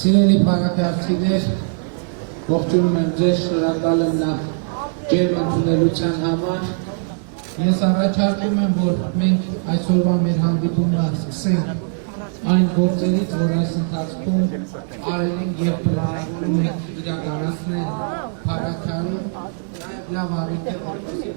Սիրելի փառատոններ, ողջունում եմ ձեզ, շնորհակալ եմ նախ ջերմ ընդունելության համար։ Ես առաջարկում եմ, որ մենք այսօրվա մեր հանդիպումը սկսենք այն գործերից, որ այս ընթացքում արել ենք և պլանավորում ենք իրականացնել փառատոնում, նաև լավ առիթ է որպեսզի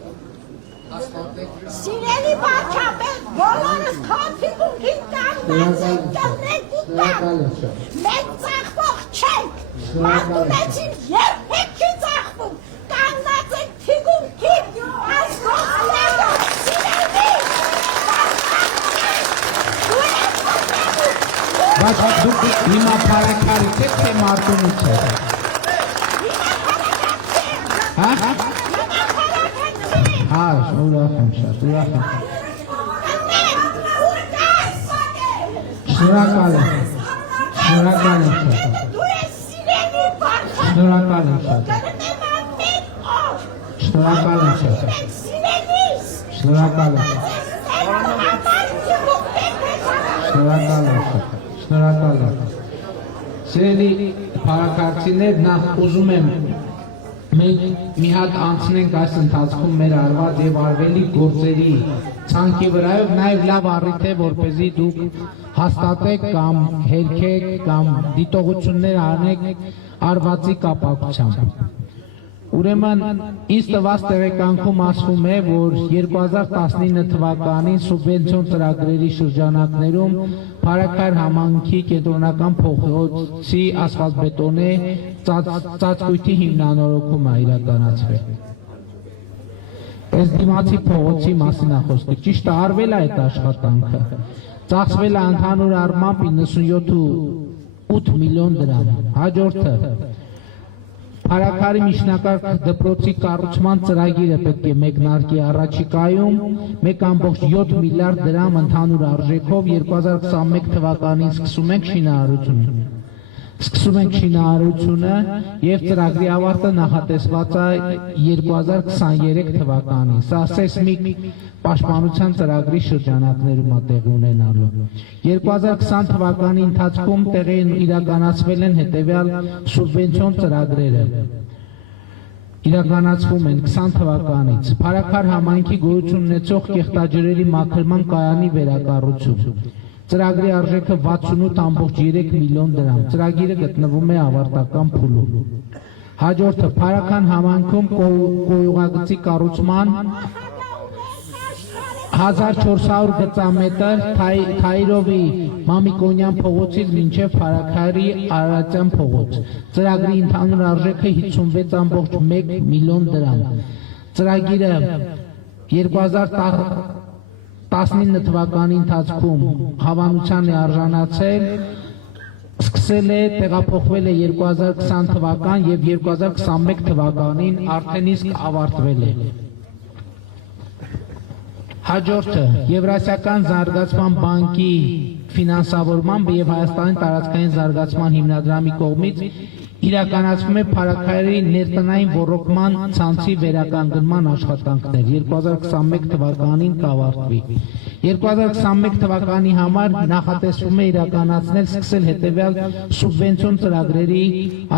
հաստատենք։ Սիրելի վարչապետ, բոլորս քոթիկունքին կանգնած ենք, տնենք ու տանք, մենք ծախվող չենք, մատունեցին երբեք չի ծախվում, կանգնած ենք թիկունքին, այս գործները, սիրելի, Բայց դուք հիմա փառաքարից եք, թե մարտունից եք։ Ուրախ եմ շատ, ուրախ եմ։ Շնորհակալ եմ շատ։ դու ես սիրելի վարչապետ, Շնորհակալ եմ շատ։ կրնեմ ամեն օր, Շնորհակալ եմ շատ։ մենք սիրելիս, Շնորհակալ եմ։ Շնորհակալ եմ շատ։ Շնորհակալ եմ։ Սիրելի փառաքարցիներ, նախ ուզում եմ մենք մի հատ անցնենք այս ընթացքում մեր արված եւ արվելի գործերի ցանկի վրայով, նաև լավ առիթ է, որպեսզի դուք հաստատեք կամ հերքեք կամ դիտողություններ անեք արվածի կապակցությամբ։ Ուրեմն ինձ տված տեղեկանքում ասվում է, որ 2019 թվականին սուբվենցիոն ծրագրերի շրջանակներում Փարաքար համայնքի կենտրոնական փողոցի ասֆալտբետոնե ծածկույթի հիմնանորոգումը իրականացվել։ Այս դիմացի փողոցի մասին է խոսքը, ճիշտ է, արվել է այդ աշխատանքը, ծախսվել է ընդհանուր առմամբ 97.8 միլիոն դրամ, հաջորդը Փարաքարի միջնակարգ դպրոցի կառուցման ծրագիրը պետք է մեկնարկի առաջիկայում 1.7 միլիարդ դրամ ընդհանուր արժեքով 2021 թվականին սկսում ենք շինարարությունը եւ ծրագրի ավարտը նախատեսված է 2023 թվականին։ Սա սեյսմիկ պաշտպանության ծրագրի շրջանակներում է տեղի ունենալու։ 2020 թվականի ընթացքում տեղի իրականացվել են հետևյալ սուբվենցիոն ծրագրերը։ Իրականացվում են 20 թվականից Փարաքար համայնքի գոյություն ունեցող կեղտաջրերի մաքրման կայանի վերակառուցում։ Ծրագրի արժեքը 68.3 միլիոն դրամ։ Ծրագիրը գտնվում է ավարտական փուլում։ Հաջորդը Փարական համայնքում կոյուղագծի կառուցման 1400 գծամետր Թայրովի Մամիկոնյան փողոցից մինչև Փարաքարի Արարատյան փողոց։ Ծրագրի ընդհանուր արժեքը 56.1 միլիոն դրամ։ Ծրագիրը 2019 թվականի ընթացքում հավանության է արժանացել, սկսել է տեղափոխվել է 2020 թվական եւ 2021 թվականին արդեն իսկ ավարտվել է։ Հաջորդը Եվրասիական զարգացման բանկի ֆինանսավորմամբ եւ Հայաստանի տարածքային զարգացման հիմնադրամի կողմից իրականացվում է Փարաքարի ներտնային ոռոգման ցանցի վերականգնման աշխատանքներ 2021 թվականին կավարտվի։ 2021 թվականի համար նախատեսվում է իրականացնել սկսել հետևյալ սուբվենցիոն ծրագրերի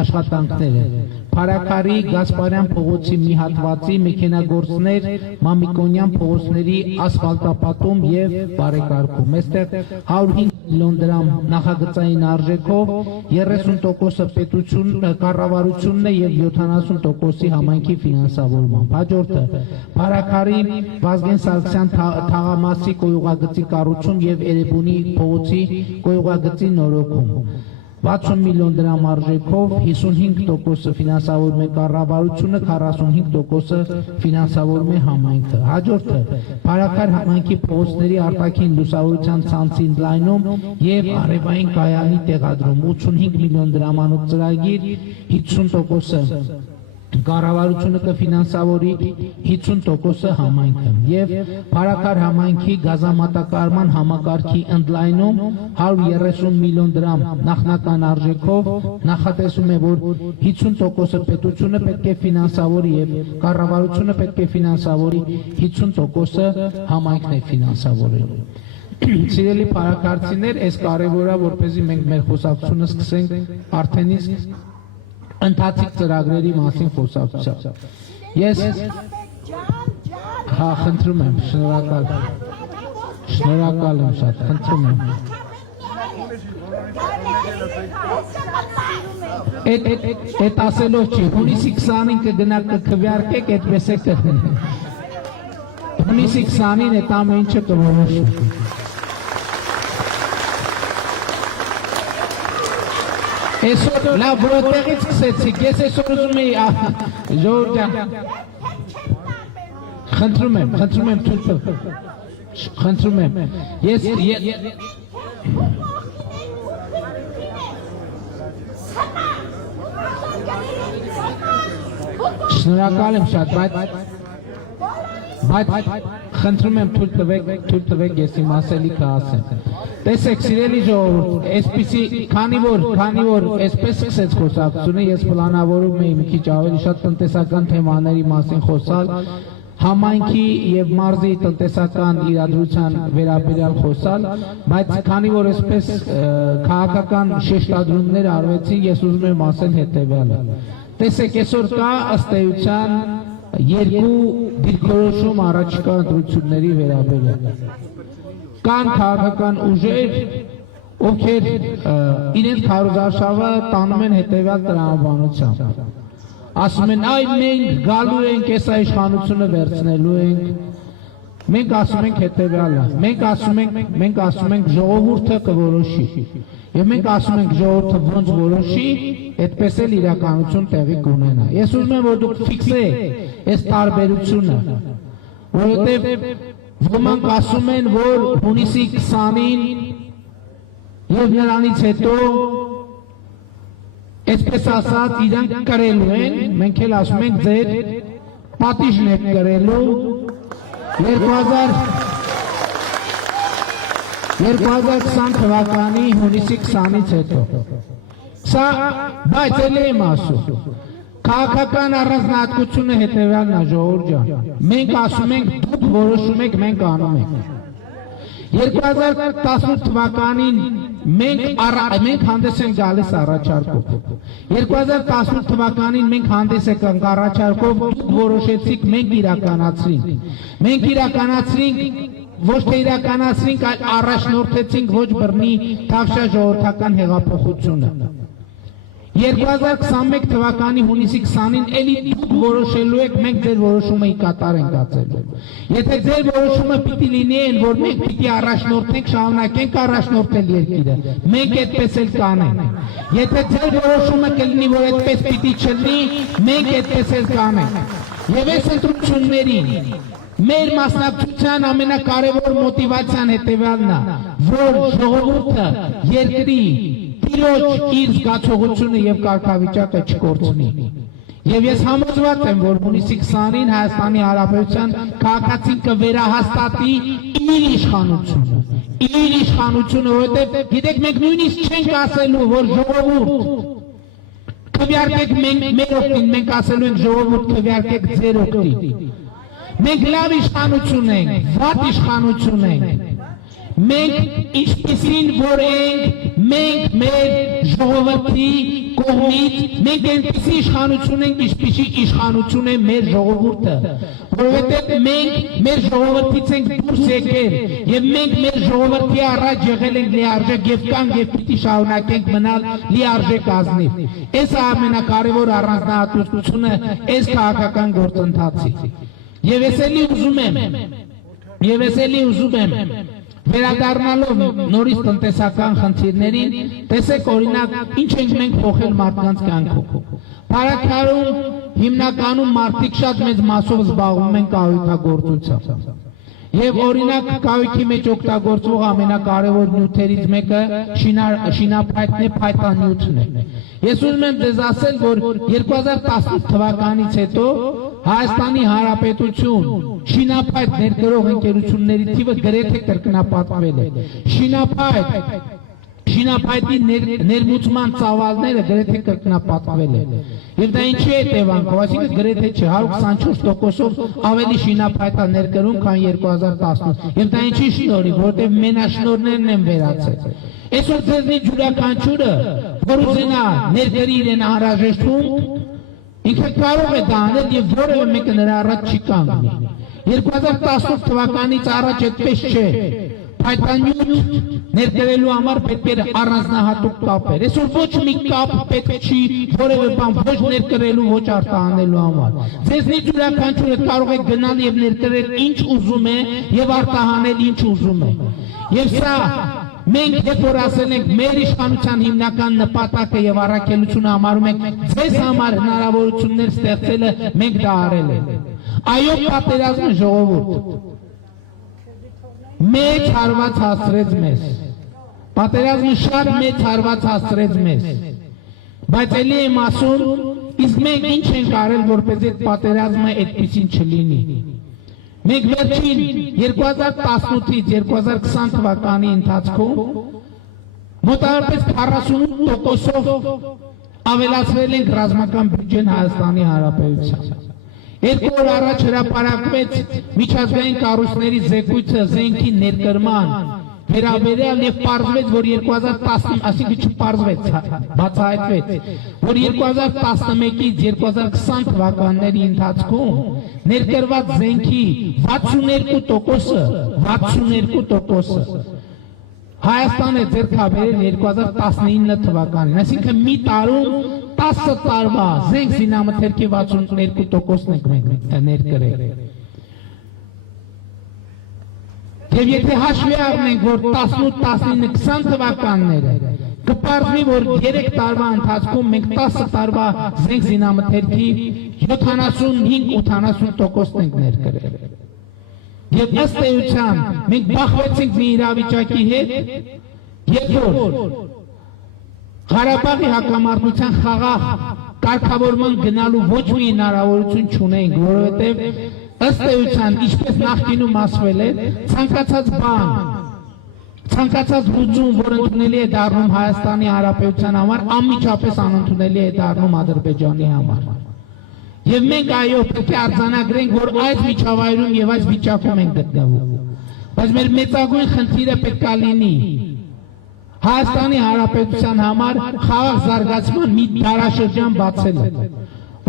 աշխատանքները։ Փարաքարի Գասպարյան փողոցի մի հատվածի մեքենագործներ Մամիկոնյան փողոցների ասֆալտապատում եւ բարեկարգում։ Այստեղ 105 միլիոն դրամ նախագծային արժեքով 30%-ը պետություն կառավարությունն է եւ 70%-ի համայնքի ֆինանսավորմամբ։ Հաջորդը Փարաքարի Վազգեն Սարգսյան թաղամասի կոյուղագծի կառուցում եւ Էրեբունի փողոցի կոյուղագծի նորոգում։ 60 միլիոն դրամ արժեքով 55%-ը ֆինանսավորում է կառավարությունը, 45%-ը ֆինանսավորում է համայնքը։ Հաջորդը Փարաքար համայնքի փողոցների արտաքին լուսավորության ցանցի ընդլայնում եւ արևային կայանի տեղադրում 85 միլիոն դրամանոց ծրագիր 50%-ը կառավարությունը կֆինանսավորի 50%-ը համայնքը եւ Փարաքար համայնքի գազամատակարարման համակարգի ընդլայնում 130 միլիոն դրամ նախնական արժեքով նախատեսում է որ 50%-ը պետությունը պետք է ֆինանսավորի եւ կառավարությունը պետք է ֆինանսավորի 50%-ը համայնքն է ֆինանսավորելու։ Սիրելի փարաքարցիներ, այս կարևոր է որպեսզի մենք մեր խոսակցությունը սկսենք արդեն իսկ ընթացիկ ծրագրերի մասին խոսակցությամբ։ Ես խնդրում եմ, շնորհակալ եմ շատ, խնդրում եմ։ Այդ ասելով չի, հունիսի 20-ին կգնաք կքվյարկեք, այդպես է կհնի։ Հունիսի 20-ին այդ ամեն ինչը կորոշվի։ Այսօր լավ որտեղից սկսեցիք, ես այսօր ուզում էի Ժողովուրդ ջան, խնդրում եմ, թույլ տվեք, խնդրում եմ, ես շնորհակալ եմ շատ, բայց խնդրում եմ թույլ տվեք, ես իմ ասելիքը ասեմ։ Տեսեք, սիրելի ժողովուրդ, այսպիսի, քանի որ այսպես սկսեց խոսակցությունը, ես պլանավորում էի մի քիչ ավելի շատ տնտեսական թեմաների մասին խոսալ, համայնքի եւ մարզի տնտեսական իրադրության վերաբերյալ խոսալ, բայց քանի որ այսպես քաղաքական շեշտադրումներ արվեցին, ես ուզում եմ ասել հետեւյալը։ Տեսեք, այսօր կա ըստ էության երկու դիրքորոշում առաջիկա ընտրությունների վերաբերյալ։ Կան քաղաքական ուժեր, ովքեր իրենց քարոզարշավը տանում են հետևյալ տրամաբանությամբ։ Ասում են, այ մենք գալու ենք, այս իշխանությունը վերցնելու ենք։ Մենք ասում ենք հետևյալը, մենք ասում ենք ժողովուրդը կորոշի։ Եվ մենք ասում ենք ժողովուրդը ոնց որոշի, այդպես էլ իրականություն տեղի կունենա։ Ես ուզում եմ, որ դուք ֆիքսեք այս տարբերությունը, որովհետև ոմանք ասում են, որ հունիսի 20-ին եւ նրանից հետո այսպես ասած իրանք կրելու են, մենք էլ ասում ենք ձեր պատիժն եք կրելու 2020 թվականի հունիսի 20-ից հետո։ Սա բայց էլ եմ ասում, քաղաքական առանձնահատկությունը հետևյալն է, ժողովուրդ ջան, մենք ասում ենք, դուք որոշում եք, մենք անում ենք։ 2018 թվականին մենք հանդես ենք գալիս առաջարկով։ 2018 թվականին մենք հանդես ենք առաջարկով, դուք որոշեցիք, մենք իրականացրինք։ Մենք իրականացրինք, ոչ թե իրականացրինք, այլ առաջնորդեցինք ոչ բռնի թավշյա ժողովրդական հեղափոխությունը։ 2021 թվականի հունիսի 20-ին էլի դուք որոշելու եք, մենք ձեր որոշումը կատար ենք ածելու։ Եթե ձեր որոշումը պիտի լինի այն, որ մենք պիտի առաջնորդենք, շարունակենք առաջնորդել երկիրը, մենք այդպես էլ կանենք։ Եթե ձեր որոշումը կլինի, որ այդպես պիտի չլինի, մենք այդպես էլ կանենք։ Եվ այս ընտրություններին մեր մասնակցության ամենակարևոր մոտիվացիան հետևյալն է, որ ժողովուրդը երկրի Տիրոջ իր զգացողությունը եւ կարգավիճակը չկորցնի։ Եվ ես համոզված եմ, որ հունիսի 20-ին Հայաստանի Հանրապետության քաղաքացին կվերահաստատի իր իշխանությունը, որովհետեւ գիտեք մենք նույնիսկ չենք ասելու, որ ժողովուրդ քվեարկեք մեր օգտին, մենք ասելու ենք ժողովուրդ քվեարկեք ձեր օգտին։ Մենք լավ իշխանություն ենք, վատ իշխանություն ենք։ Մենք ինչպիսին որ ենք, մենք մեր ժողովրդի կողմից, մենք այնպիսի իշխանություն ենք, ինչպիսի իշխանություն է մեր ժողովուրդը, որովհետև մենք մեր ժողովրդից ենք դուրս եկել եւ մենք մեր ժողովրդի առաջ եղել ենք լիարժեք եւ կանգ եւ պիտի շարունակենք մնալ լիարժեք ազնիվ։ Այս է ամենակարևոր առանձնահատկությունը այս քաղաքական գործընթացի։ Եվ ես էլի ուզում եմ վերադառնալով նորից տնտեսական խնդիրներին, տեսեք օրինակ ինչ ենք մենք փոխել մարդկանց կյանքում։ Փառատոնում հիմնականում մարդիկ շատ մեծ մասով զբաղվում են կահույքագործությամբ։ Եվ օրինակ կահույքի մեջ օգտագործվող ամենակարևոր նյութերից մեկը շինափայտն է, փայտանյութն է։ Ես ուզում եմ ձեզ ասել, որ 2018 թվականից հետո Հայաստանի Հանրապետություն շինափայտ ներկրող ընկերությունների թիվը գրեթե կրկնապատկվել է։ Շինափայտի ներմուծման ծավալները գրեթե կրկնապատկվել են։ Եվ դա ինչի է հետևանքով, այսինքն գրեթե չէ, 124%-ով ավելի շինափայտ է ներկրում, քան 2018։ Եվ դա ինչի շնորհիվ, որովհետև մենաշնորհներն են վերացել։ Այսօր ձեզնի յուրաքանչյուրը, որ ուզենա ներկրի իրեն անհրաժեշտում, ինքը կարող է դա անել եւ որևէ մեկը նրա առաջ չի կանգնի։ 2018 թվականից առաջ այդպես չէ։ Փայտանյութ ներկրելու համար պետք է առանձնահատուկ կապեր։ Այսօր ոչ մի կապ պետք չի որևէ բան ոչ ներկրելու, ոչ արտահանելու համար։ Ձեզնից յուրաքանչյուրը կարող է գնալ եւ ներկրել ինչ ուզում է եւ արտահանել ինչ ուզում է։ Եվ սա մենք երբ որ ասել ենք մեր իշխանության հիմնական նպատակը եւ առաքելությունը համարում ենք ձեզ համար հնարավորություններ ստեղծելը, մենք դա արել ենք։ Այո, պատերազմը ժողովուրդ մեծ հարված հասցրեց մեզ։ Պատերազմը շատ մեծ հարված հասցրեց մեզ։ Բայց էլի եմ ասում, իսկ մենք ինչ ենք արել, որպեսզի այդ պատերազմը այդպեսին չլինի։ Մենք վերջին 2018-ից 2020 թվականի ընթացքում մոտավորապես 48%-ով ավելացրել ենք ռազմական բյուջեն Հայաստանի Հանրապետության։ 2 օր առաջ հրապարակվեց միջազգային կառույցների զեկույցը զենքի ներկրման վերաբերյալ եւ պարզվեց, որ 2010, այսինքն չպարզվեց, բացահայտվեց, որ 2011-ից 2020 թվականների ընթացքում ներկրված զենքի 62%-ը Հայաստանը ձեռքաբերել 2019 թվականին, այսինքն մի տարում 10 տարվա զենք զինամթերքի 62%-ն ենք մենք ներկրել։ Եվ եթե հաշվի առնենք, որ 18, 19, 20 թվականները կպարզվի, որ 3 տարվա ընթացքում մենք 10 տարվա զենք զինամթերքի 75-80%-ն ենք ներկրել։ Եվ ըստ էության մենք բախվեցինք մի իրավիճակի հետ, երբ որ Ղարաբաղի հակամարտության խաղաղ կարգավորման գնալու ոչ մի հնարավորություն չունենք, որովհետև ըստ էության, ինչպես նախկինում ասվել է, ցանկացած բան, ցանկացած լուծում, որ ընդունելի է դառնում Հայաստանի Հանրապետության համար, անմիջապես անընդունելի է դառնում Ադրբեջանի համար։ Եվ մենք այո պետք է արձանագրենք, որ այս միջավայրում եւ այս վիճակում ենք գտնվում։ Բայց մեր մեծագույն խնդիրը պետք է լինի Հայաստանի Հանրապետության համար խաղաղ զարգացման մի դարաշրջան բացելը,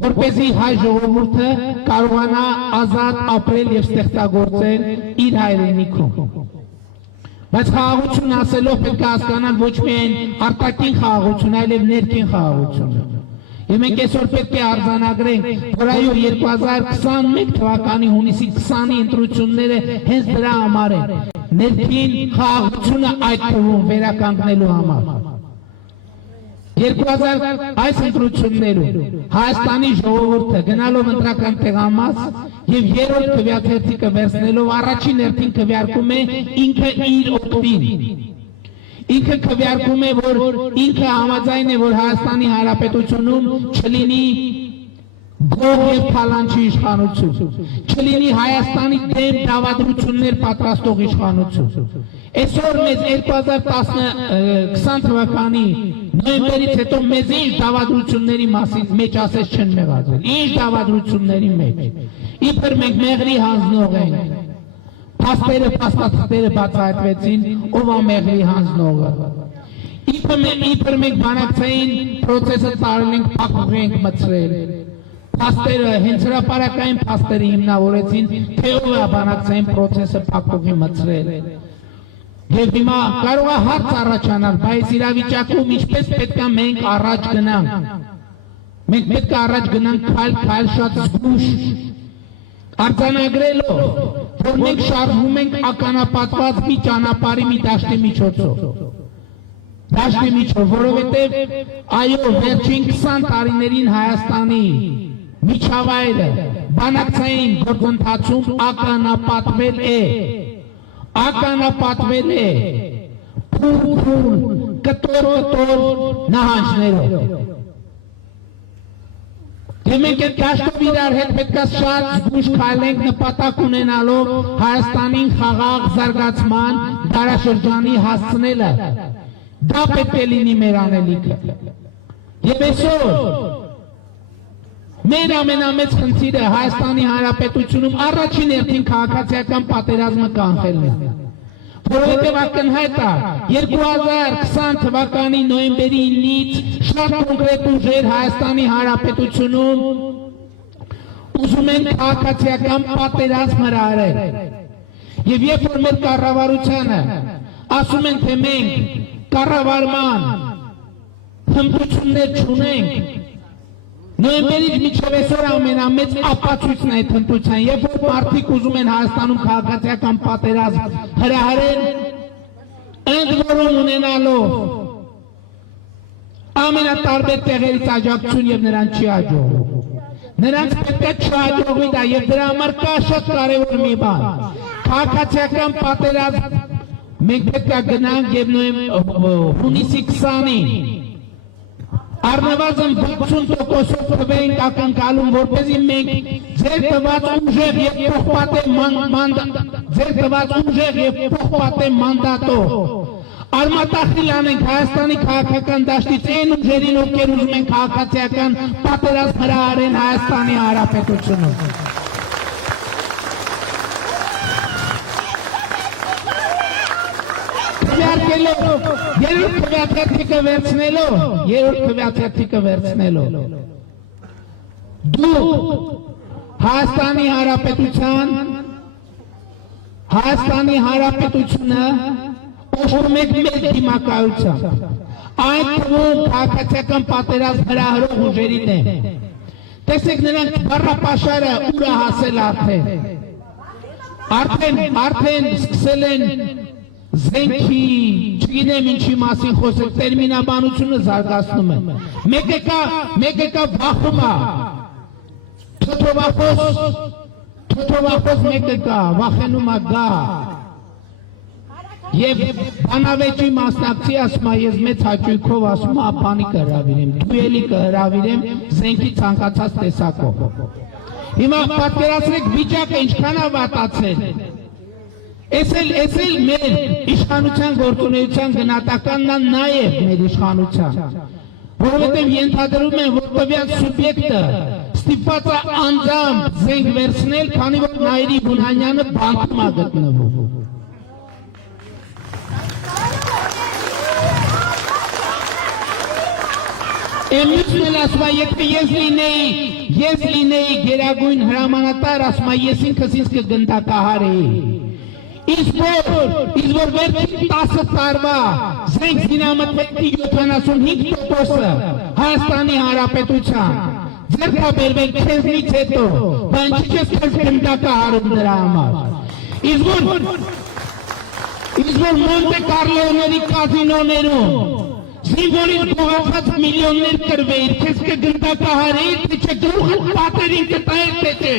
որպեսզի հայ ժողովուրդը կարողանա ազատ ապրել եւ ստեղծագործել իր հայրենիքում։ Բայց խաղաղություն ասելով պետք է հասկանալ ոչ միայն արտաքին խաղաղություն, այլև ներքին խաղաղությունը։ Եվ մենք այսօր պետք է արձանագրենք, որ այո 2021 թվականի հունիսի 20-ի ընտրությունները հենց դրա համար են, ներքին խաղաղությունը այդ թվում վերականգնելու համար։ 2000 այս ընտրություններում Հայաստանի ժողովուրդը գնալով ընտրական տեղամաս եւ երրորդ քվեաթերթիկը վերցնելով առաջին հերթին քվեարկում է ինքը իր օգտին։ Ինքը քվեարկում է, որ ինքը համաձայն է, որ Հայաստանի Հանրապետությունում չլինի գող եւ քալանչի իշխանություն, չլինի Հայաստանի դեմ դավադրություններ պատրաստող իշխանություն։ Այսօր մեզ 2020 թվականի նոյեմբերից հետո մեզ ինչ դավադրությունների մասին մեջ ասես չեն մեղադրել, ինչ դավադրությունների մեջ։ Իբր մենք մեղրի հանձնող ենք, փաստերը բացահայտվեցին, ով է մեղրի հանձնողը։ Իբր մենք բանակցային պրոցեսը տարել ենք, փակուղի ենք մտցրել։ Փաստերը, հենց հրապարակային փաստերը հիմնավորեցին, թե ով է բանակցային պրոցեսը փակուղի մտցրել։ Եվ հիմա կարող է հարց առաջանալ, բայց իրավիճակում ինչպես պետք է մենք առաջ գնանք։ Մենք պետք է առաջ գնանք քայլ շատ զգուշ, արձանագրելով, որ մենք շարժվում ենք ականապատված մի ճանապարհի մի դաշտի միջոցով։ Դաշտի միջով, որովհետև այո, վերջին 20 տարիներին Հայաստանի միջավայրը բանակցային գործընթացում ականապատվել է, փուլ, կտոր նահանջներով։ Եվ մենք այդ դաշտով իրար հետ պետք է շատ զգուշ քայլենք նպատակ ունենալով Հայաստանին խաղաղ զարգացման դարաշրջանի հասցնելը։ Դա պետք է լինի մեր անելիքը։ Եվ այսօր մեր ամենամեծ խնդիրը Հայաստանի Հանրապետությունում առաջին հերթին քաղաքացիական պատերազմը կանխելն է։ Որովհետև ակնհայտ է 2020 թվականի նոյեմբերի 9-ից շատ կոնկրետ ուժեր Հայաստանի Հանրապետությունում ուզում են քաղաքացիական պատերազմ հրահրել։ Եվ երբ որ մեր կառավարությանը ասում են, թե մենք կառավարման հմտություններ չունենք, նոյեմբերից մինչև այսօր ամենամեծ ապացույցն է հմտության, երբ որ մարդիկ ուզում են Հայաստանում քաղաքացիական պատերազմ հրահրել, ընդ որում ունենալով ամենատարբեր տեղերից աջակցություն եւ նրան չի աջողվում։ Նրանց պետք է չաջողվի դա եւ դրա համար կա շատ կարեւոր մի բան։ Քաղաքացիական պատերազմ մենք պետք է գնանք եւ հունիսի 20-ին առնվազն 60%-ով թվենք ակնկալում, որպեսզի մենք ձեր տված ուժեղ եւ փոխպատե մանդատով արմատախիլ անենք Հայաստանի քաղաքական դաշտից այն ուժերին, ովքեր ուզում են քաղաքացիական պատերազմ հրահրեն Հայաստանի Հանրապետությունում։ Երրորդ քվեաթերթիկը վերցնելով դու Հայաստանի Հանրապետությունը օժտում եք մեր դիմակայությամբ, այդ թվում քաղաքացիական պատերազմ հրահրող ուժերի դեմ։ Տեսեք նրանք բառապաշարը ուր է հասել արդեն սկսել են զենքի, չգիտեմ ինչի մասին խոսել, տերմինաբանությունը զարգացնում է։ Մեկը կա վախում է, թոթովախոս մեկը կա, վախենում է գա։ Եվ բանավեճի մասնակցի ասում է, ես մեծ հաճույքով ասում է, բանի կհրավիրեմ, դուելի կհրավիրեմ զենքի ցանկացած տեսակով։ Հիմա պատկերացրեք վիճակը ինչքան է վատացել։ Էս էլ մեր իշխանության գործունեության գնահատականն է նաև մեր իշխանության, որովհետև ենթադրում են, որ տվյալ սուբյեկտը ստիպված է անձամբ զենք վերցնել, քանի որ Նայիրի Բունյանյանը բանկում է գտնվում։ Մյուսն էլ ասում է, եթե ես լինեի գերագույն հրամանատար, ասում է, ես ինքս ինձ կգնդակահարեի։ Izbor verki tasıp tarva, zeng zinametli 75%, Հայաստանի Հանրապետության, ձեռքա բերվենք քեզնից հետո, բանջի չես քեզ գնդակահարում դրա համար։ Izbor Monte Carlo-ների կազինոներում, զինվորից գողացած միլիոններ կրվեիր, քեզ կգնդակահարեիր, թե չէ գլուխդ պատերին կտայր, թե չէ։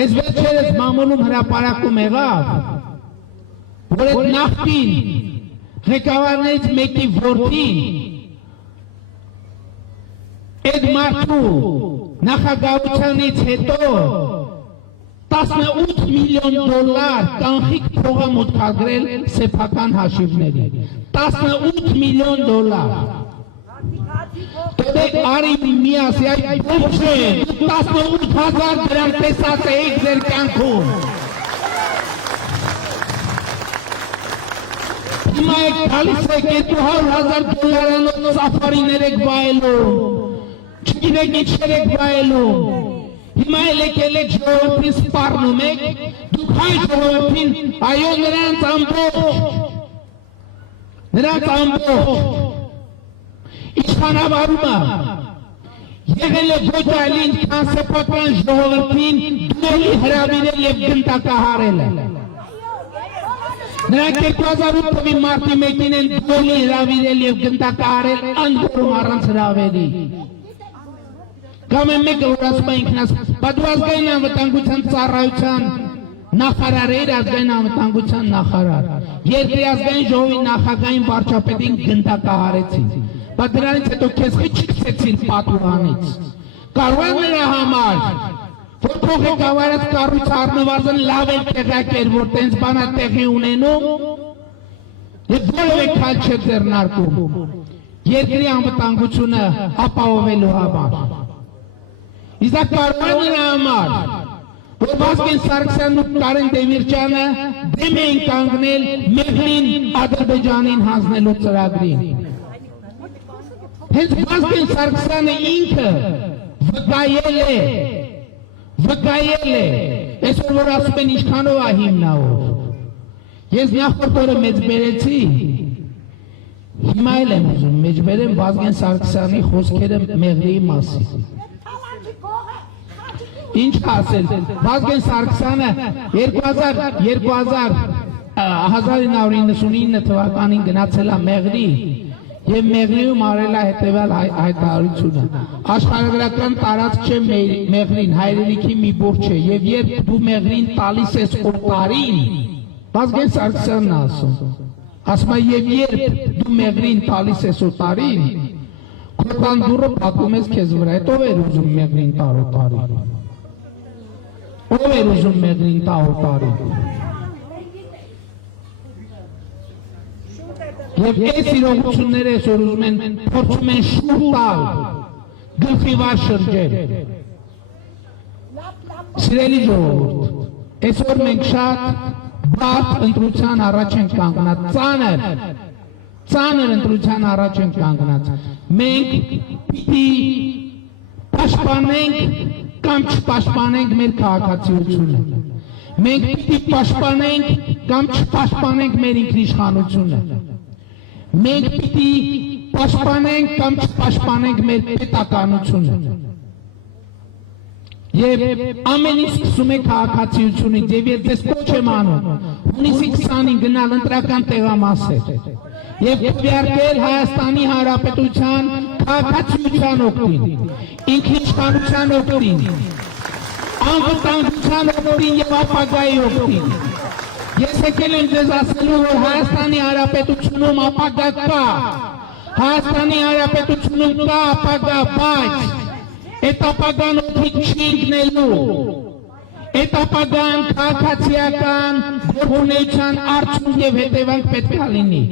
Ես վերջերս մամուլում հրապարակում եղավ, որ այդ նախկին ղեկավարներից մեկի որդին այդ մարդու նախագահությանից հետո 18 միլիոն դոլար կանխիկ փող է մուտքագրել սեփական հաշիվների, 18 միլիոն դոլար։ Դե արի միասի այդ ոչ է, 18,000 դրամ տեսած էիք ձեր կյանքում։ Հիմա եք գալիս եք 200,000 դոլարանոց սաֆարիներ եք վայելում, չգիտեք ինչեր եք վայելում։ Հիմա եք ժողովրդին սպառնում եք, դուք հայ ժողովրդին, այո նրանց ամբողջ իշխանավարումը եղել է ոչ այլ ինչքան սեփական ժողովրդին դուելի հրավիրել և գնդակահարել է։ Նրանք 2008 թվականի մարտի 1-ին են դուելի հրավիրել և գնդակահարել անդորում առանց հրավերի։ Կամ են մեկը որ ասում է ինքնաս, բա դու ազգային անվտանգության ծառայության նախարար էր, ազգային անվտանգության նախարար, երկրի ազգային ժողովի նախագահային վարչապետին գնդակահարեցին։ Բա դրանից հետո քեզ չքցեցին պատուհանից։ Կարող է նրա համար, որ քո ղեկավարած կառույցը առնվազն լավ էլ տեղյակ էր, որ տենց բան է տեղի ունենում, եւ որևէ քայլ չէ ձեռնարկում երկրի անվտանգությունը ապահովելու համար։ Իսկ կարող է նրա համար, որ Վազգեն Սարգսյանն ու Կարեն Դեմիրճյանը դեմ էին կանգնել Մեղրին Ադրբեջանին հանձնելու ծրագրին։ Հենց Վազգեն Սարգսյանը ինքը վկայել է, այսօր որ ասում են ինչքանով է հիմնավոր։ Ես նախորդ օրը մեծ բերեցի, հիմա էլ եմ ուզում մեծ բերեմ Վազգեն Սարգսյանի խոսքերը Մեղրիի մասին։ Ինչ ասել, Վազգեն Սարգսյանը 1999 թվականին գնացել է Մեղրի և Մեղրիում արել է հետևյալ հայտարարությունը. աշխարհագրական տարածք չէ Մեղրին, հայրենիքի մի բուրջ է, և երբ դու Մեղրին տալիս ես օտարին, Վազգեն Սարգսյանն ասում է, և երբ դու Մեղրին տալիս ես օտարին, քո տանդուռը փակում ես քեզ վրա, հետ ով էր ուզում Մեղրին տալ օտարին։ Ով էր ուզում Մեղրին տալ օտարին։ Եվ այս իրողությունները այսօր ուզում են փորձում են շուռ տալ գլխի վար շրջել։ Սիրելի ժողովուրդ, այսօր մենք շատ բարդ ընտրության առաջ ենք կանգնած, ծանր ընտրության առաջ ենք կանգնած։ Մենք պիտի պաշտպանենք կամ չպաշտպանենք մեր քաղաքացիությունը։ Մենք պիտի պաշտպանենք կամ չպաշտպանենք մեր ինքնիշխանությունը։ Մենք պիտի պաշտպանենք կամ չպաշտպանենք մեր պետականությունը։ Եվ ամեն ինչ սկսում է քաղաքացիությունից, և ես ձեզ կոչ եմ անում հունիսի 20-ին գնալ ընտրական տեղամասեր և քվեարկել Հայաստանի Հանրապետության քաղաքացիության օգտին, ինքնիշխանության օգտին, անվտանգության օգտին և ապագայի օգտին։ Ես եկել եմ ձեզ ասելու, որ Հայաստանի Հանրապետությունում ապագա կա, Հայաստանի Հանրապետությունում կա ապագա, բայց այդ ապագան օդիկ չի ընկնելու, այդ ապագան քաղաքացիական գործունեության արդյունք և հետևանք պետք է լինի։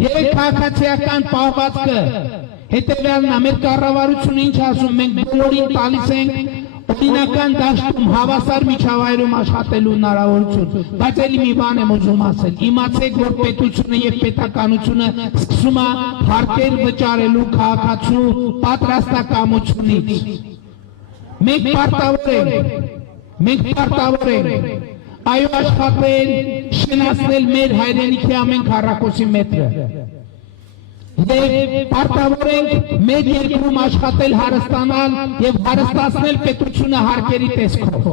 Եվ քաղաքացիական պահվածքը հետևյալն է, մեր կառավարությունը ինչ ասում, մենք բոլորին տալիս ենք օրինական դաշտում հավասար միջավայրում աշխատելու հնարավորություն, բայց էլի մի բան եմ ուզում ասել, իմացեք, որ պետությունը եւ պետականությունը սկսում է հարկեր վճարելու քաղաքացու պատրաստակամությունից։ Մենք պարտավոր ենք այո աշխատել, շնացնել մեր հայրենիքի ամեն քառակուսի մետրը։ Եվ պարտավոր ենք մեր երկրում աշխատել, հարստանալ եւ հարստացնել պետությունը հարկերի տեսքով,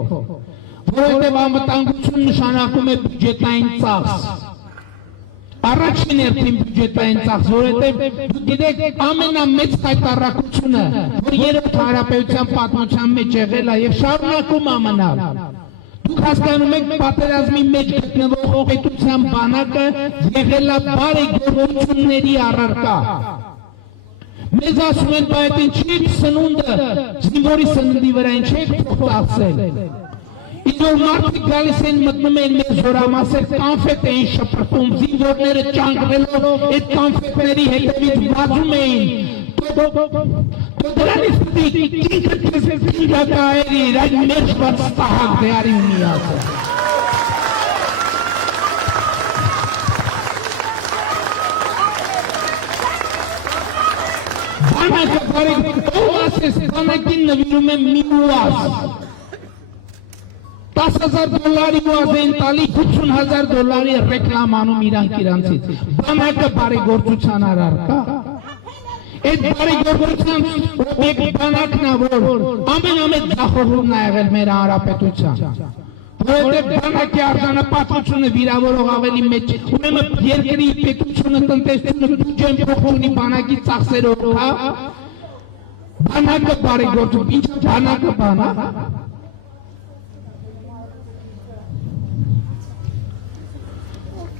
որովհետեւ անվտանգություն նշանակում է բյուջետային ծախս։ Առաջին հերթին բյուջետային ծախս, որովհետեւ դուք գիտեք ամենամեծ հայտարարությունը, որ երրորդ հանրապետության պատմության մեջ եղել է եւ շարունակում է մնալ։ Դուք հասկանում եք պատերազմի մեջ գտնվող պետության բանակը եղել է բարեգործությունների առարկա։ Մեզ ասում են, բայց ինչի՞ սնունդը զինվորի սննդի վրա ինչի՞ փոխտացել։ Իդոր մարդիկ գալիս են մտնում են մեր զորամասեր կանֆետ էին շպրտում, զինվորները ճանկրելով այդ կանֆետների հետևից վազում էին։ Դրանից պիտի ինքնատեսակայերի այդ մեր շվարստահակ դեարի ունիացը։ Բանակը բարեք, ով ասես, բանակին նվիրում եմ մի ուազ։ $10,000 ուազ են տալի, $50,000 ռեկլամ անում իրանցից։ Բանակը բարեգործության առարկա։ Այդ բարեգործության օբյեկտ բանակն է, որ ամենամեծ ձախողումն է եղել մեր հանրապետության։ Որովհետև բանակի արժանապատվությունը վիրավորող ավելի մեծ, ուրեմն երկրի պետությունը, տնտեսությունը բյուջեն փոխում ունի բանակի ծախսերով, հա։ Բանակը բարեգործում, ինչ բանակը բանակ։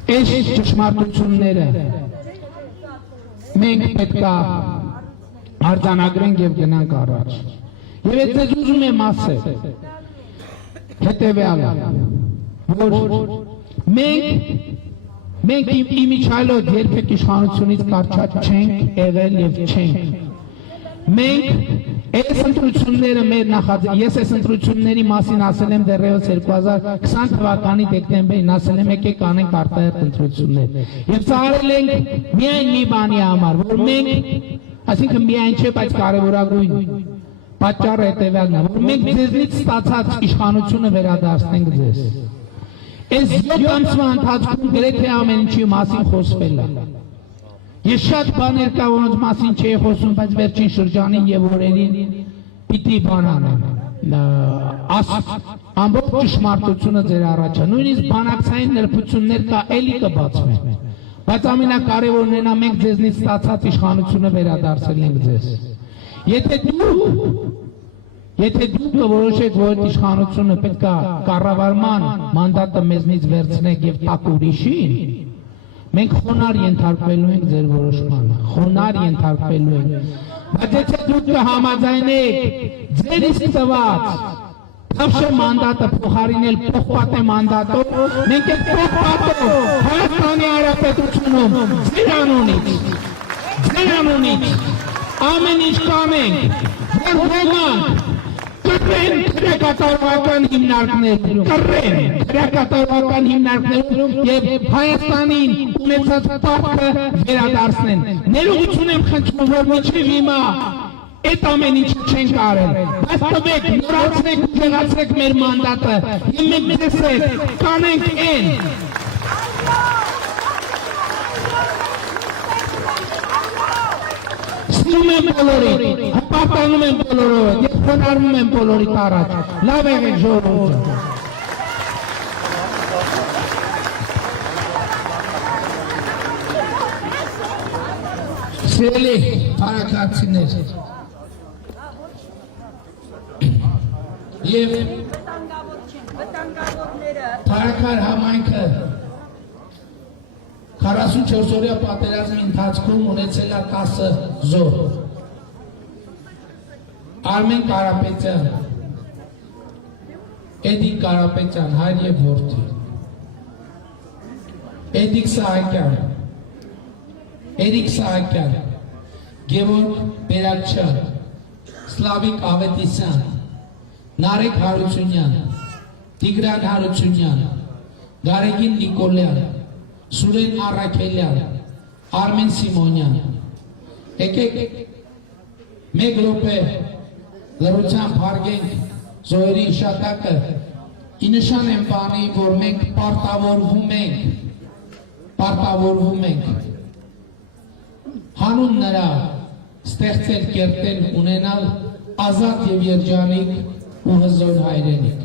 Այս ճշմարտությունները մենք պետք է արձանագրենք եւ գնանք առաջ։ Եվ այդ ձեզ ուզում եմ ասել հետեւյալը, որ մենք իմիջիայլոց երբեք իշխանությունից կարճած չենք եղել եւ չենք։ Մենք այս ընտրությունները մեր ես այս ընտրությունների մասին ասել եմ դեռևս 2020 թվականի դեկտեմբերին, ասել եմ եկեք անենք արտահերթ ընտրություններ։ Եվ սա արել ենք միայն մի բանի համար, որ մենք, այսինքն միայն չէ, բայց կարևորագույն պատճառը հետևյալն է, որ մենք ձեզնից ստացած իշխանությունը վերադարձնենք ձեզ։ Այս 7 ամսվա ընթացքում գրեթե ամեն ինչի մասին խոսվել է։ Ես շատ բաներ կա, որոնց մասին չէի խոսում, բայց վերջին շրջանին եւ օրերին պիտի բան անեմ։ Ամբողջ ճշմարտությունը ձեր առաջ է։ Նույնիսկ բանակցային նրբություններ կա, էլի կբացվեն։ Բայց ամենակարևորն է, մենք ձեզնից ստացած իշխանությունը վերադարձել ենք ձեզ։ Եթե դուք որոշեք, որ այդ իշխանությունը պետք է կառավարման մանդատը մեզնից վերցնեք եւ տակ ուրիշին, մենք խոնար ենթարկվելու ենք ձեր որոշմանը, խոնար ենթարկվելու ենք։ Բայց եթե դուք կհամաձայնեք ձեր իսկ տված Թավշե մանդատը փոխարինել փոխպատե մանդատով, մենք այդ փոխպատով Հայաստանի Հանրապետությունում ձեր անունից ամեն ինչ կանենք, որ ոմանք կռեն քրեակատարողական հիմնարկներում եւ Հայաստանին ունեցած պարտքը վերադարձնեն։ Ներողություն եմ խնդրում, որ մինչեւ հիմա այդ ամեն ինչը չենք արել, բայց տվեք, նորացրեք, ուժեղացրեք մեր մանդատը եւ մենք ձեզ հետ կանենք այն։ Սիրում եմ բոլորին, հպարտանում եմ բոլորով եւ խոնարհվում եմ բոլորիդ առաջ։ Լավ եղեք ժողովուրդ։ Սիրելի բարեկամներ, եւ Փարաքար համայնքը 44-օրյա պատերազմի ընթացքում ունեցել է 10 զոհ։ Արմեն Կարապետյան, Էդիկ Կարապետյան, հայր եւ որդի, Էդիկ Սահակյան, Էրիկ Սահակյան, Գևորգ Բերակչյան, Սլավիկ Ավետիսյան, Նարեկ Հարությունյան, Տիգրան Հարությունյան, Գարեգին Նիկոլյան, Սուրեն Առաքելյան, Արմեն Սիմոնյան։ Եկեք մեկ րոպե լրությամբ հարգենք զոհերի հիշատակը, ի նշան եմ բանի, որ մենք պարտավորվում ենք հանուն նրա ստեղծել կերտել ունենալ ազատ եւ երջանիկ ու հզոր հայրենիք։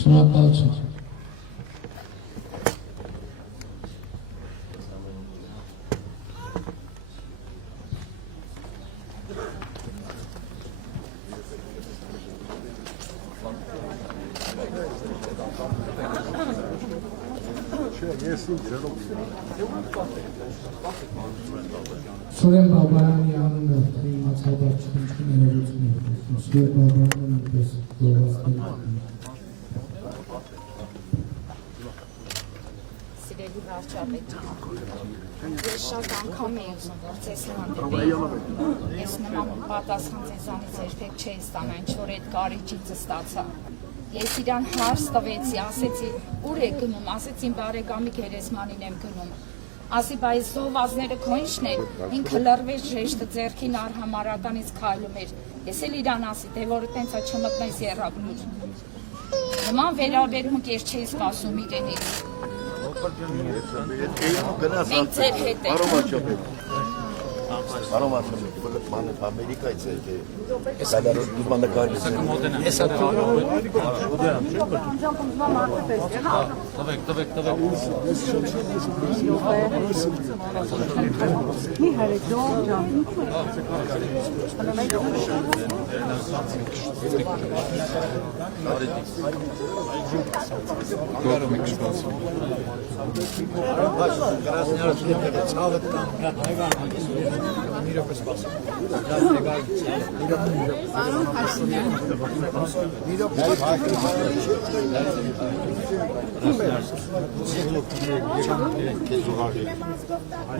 Շնորհակալություն։ Սուրեն Բաբայանի անունը իմացաբարձություն ներողություն։ Սուրեն Բաբայանը նույնպես գովազդել։ Սիրելի վարչապետ, ես շատ անգամ եմ ուզում, որ ձեզ հանդիպեի, ես նման պատասխան ձեզանից երբեք չէի ստանա, ինչ որ այդ կարիճիցը ստացա։ Ես իրան հարց տվեցի, ասեցի, ուր է գնում, ասեցին բարեկամի գերեզմանին եմ գնում։ Ասի, բայց զոհվածները քո ինչն են, ինքը լրվեց ժեշտը ձեռքին արհամարականից քայլում էր։ Ես էլ իրան ասի, թե որ տենց է չմտնես եռաբնուր։ Նման վերաբերմունք ես չէի սպասում իրենից։ Մենք ձեր հետ ենք։ Ամերիկայից է դումաննակարից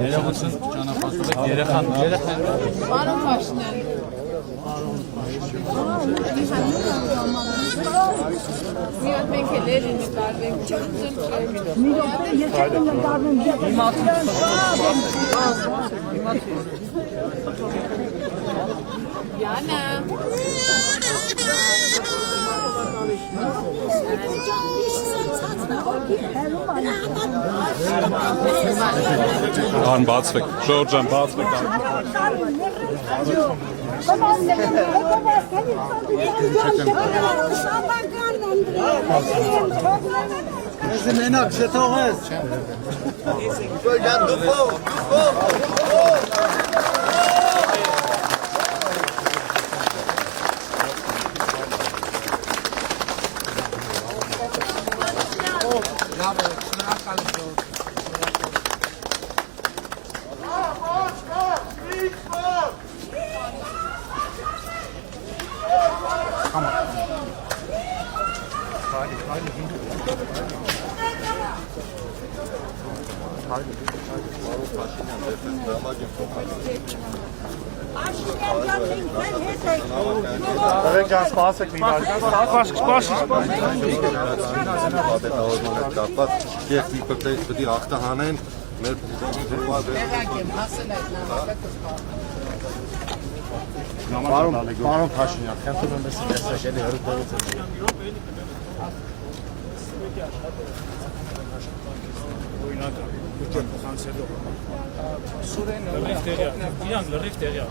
Ներողություն ճանապարհով երեխան Պարոն Փաշինյան։ Մի հատ մենք էլ երինի տարվենք, չեմ մի հատ ես չեմ տարվում Յանը Ան բացվեք, Ժորժան բացվեք Մենակ չթողես Ժորժան դուքով սպասեք մի բան սպասի Եվ պիտի ախտահանեն մեր Պարոն Փաշինյան, խնդրում եմ ես շելի հրուտեղից Սուրեն լրիվ տեղյա իրանք լրիվ տեղյա